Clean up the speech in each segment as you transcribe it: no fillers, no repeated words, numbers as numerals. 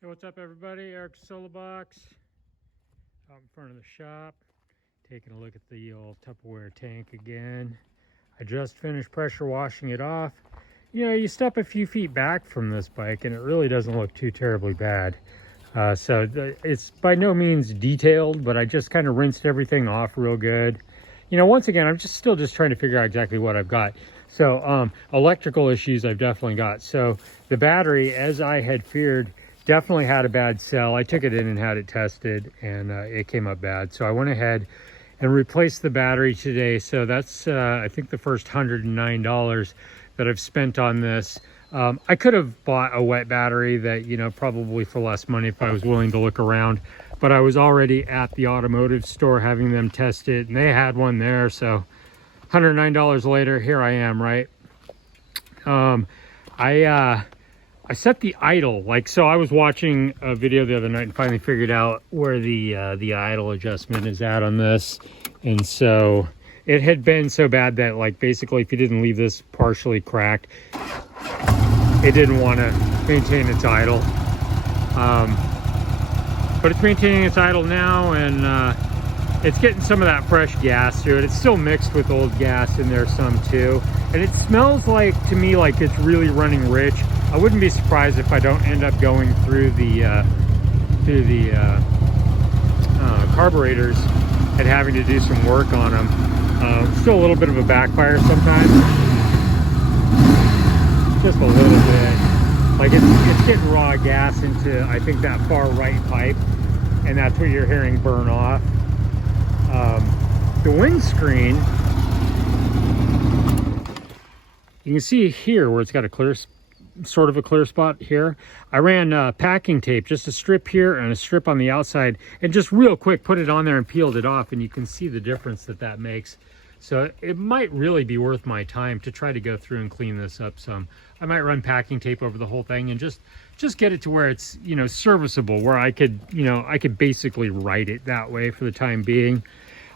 Hey, what's up everybody? Eric Solo Box out in front of the shop, taking a look at the old Tupperware tank again. I just finished pressure washing it off. You know, you step a few feet back from this bike and it really doesn't look too terribly bad. It's by no means detailed, but I just kind of rinsed everything off real good. You know, once again, I'm still trying to figure out exactly what I've got. So electrical issues I've definitely got. So the battery, as I had feared, definitely had a bad cell. I took it in and had it tested, and it came up bad. So I went ahead and replaced the battery today. So that's, I think, the first $109 that I've spent on this. I could have bought a wet battery that, you know, probably for less money if I was willing to look around. But I was already at the automotive store having them test it, and they had one there. So $109 later, here I am, right? I set the idle, so I was watching a video the other night and finally figured out where the idle adjustment is at on this. And so it had been so bad that basically if you didn't leave this partially cracked, it didn't want to maintain its idle. But it's maintaining its idle now, and it's getting some of that fresh gas through it. It's still mixed with old gas in there some too. And it smells to me like it's really running rich. I wouldn't be surprised if I don't end up going through the carburetors and having to do some work on them. Still a little bit of a backfire sometimes. Just a little bit. It's getting raw gas into, I think, that far right pipe. And that's what you're hearing burn off. The windscreen, you can see here where it's got a sort of a clear spot here. I ran packing tape, just a strip here and a strip on the outside, and just real quick put it on there and peeled it off, and you can see the difference that makes. So it might really be worth my time to try to go through and clean this up some. I might run packing tape over the whole thing and just get it to where it's, you know, serviceable, where I could, you know, I could basically ride it that way for the time being.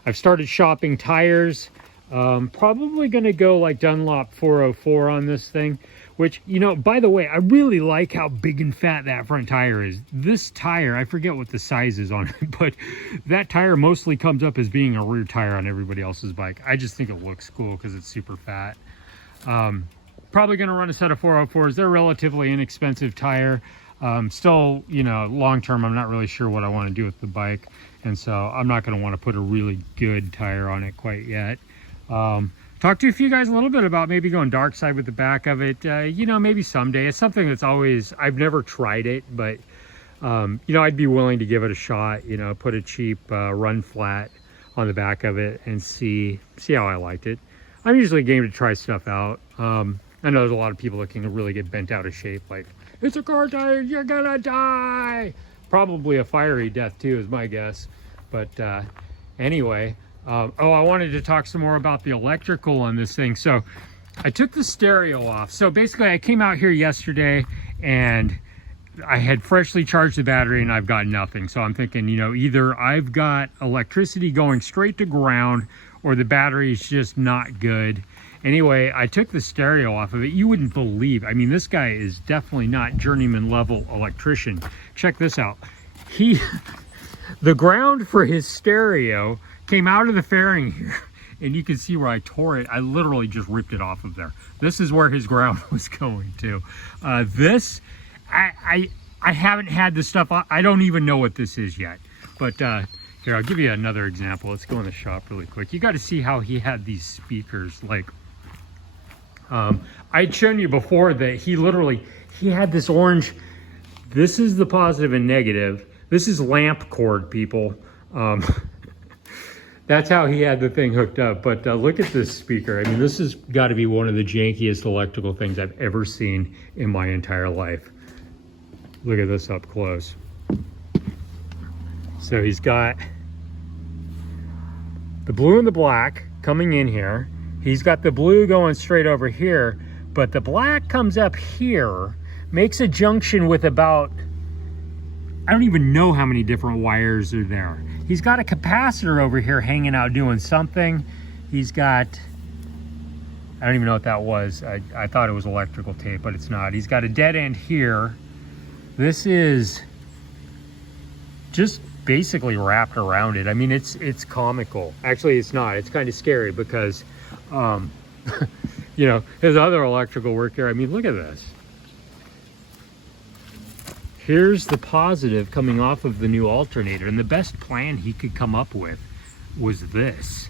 I've started shopping tires. Probably going to go like Dunlop 404 on this thing, which, you know, by the way, I really like how big and fat that front tire is. This tire, I forget what the size is on it, but that tire mostly comes up as being a rear tire on everybody else's bike. I just think it looks cool because it's super fat. Probably going to run a set of 404s. They're a relatively inexpensive tire. Still, you know, long term, I'm not really sure what I want to do with the bike. And so I'm not going to want to put a really good tire on it quite yet. Talk to a few guys a little bit about maybe going dark side with the back of it. You know, maybe someday. It's something that's always, I've never tried it, but, you know, I'd be willing to give it a shot, you know, put a cheap run flat on the back of it and see how I liked it. I'm usually game to try stuff out. I know there's a lot of people that can really get bent out of shape, like, it's a car tire, you're gonna die. Probably a fiery death too is my guess. But anyway, I wanted to talk some more about the electrical on this thing. So I took the stereo off. So basically I came out here yesterday and I had freshly charged the battery and I've got nothing. So I'm thinking, you know, either I've got electricity going straight to ground or the battery is just not good. Anyway, I took the stereo off of it. You wouldn't believe, I mean, this guy is definitely not journeyman level electrician. Check this out. The ground for his stereo came out of the fairing here, and you can see where I tore it. I literally just ripped it off of there. This is where his ground was going to. I haven't had this stuff. I don't even know what this is yet. But here, I'll give you another example. Let's go in the shop really quick. You got to see how he had these speakers. I'd shown you before that he had this orange. This is the positive and negative. This is lamp cord, people. That's how he had the thing hooked up. But look at this speaker. I mean, this has got to be one of the jankiest electrical things I've ever seen in my entire life. Look at this up close. So he's got the blue and the black coming in here. He's got the blue going straight over here, but the black comes up here, makes a junction with about, I don't even know how many different wires are there. He's got a capacitor over here hanging out doing something. He's got, I don't even know what that was. I thought it was electrical tape, but it's not. He's got a dead end here. This is just basically wrapped around it. I mean, it's comical. Actually, it's not. It's kind of scary because, you know, there's other electrical work here. I mean, look at this. Here's the positive coming off of the new alternator, and the best plan he could come up with was this.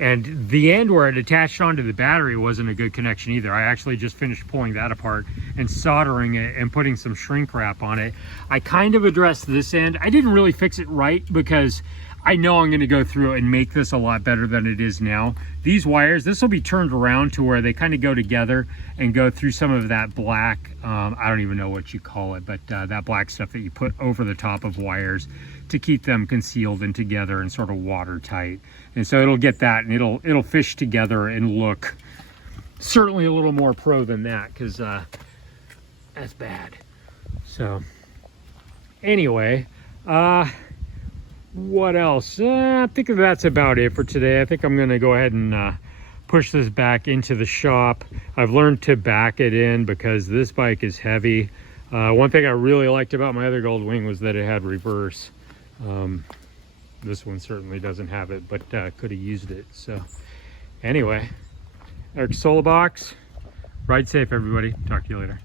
And the end where it attached onto the battery wasn't a good connection either. I actually just finished pulling that apart and soldering it and putting some shrink wrap on it. I kind of addressed this end. I didn't really fix it right because I know I'm going to go through and make this a lot better than it is now. These wires, this will be turned around to where they kind of go together and go through some of that black, I don't even know what you call it, but that black stuff that you put over the top of wires to keep them concealed and together and sort of watertight. And so it'll get that, and it'll fish together and look certainly a little more pro than that, because that's bad. So anyway, what else? I think that's about it for today. I think I'm going to go ahead and push this back into the shop. I've learned to back it in because this bike is heavy. One thing I really liked about my other Goldwing was that it had reverse. This one certainly doesn't have it, but could have used it. So anyway, Eric Solobox, ride safe everybody. Talk to you later.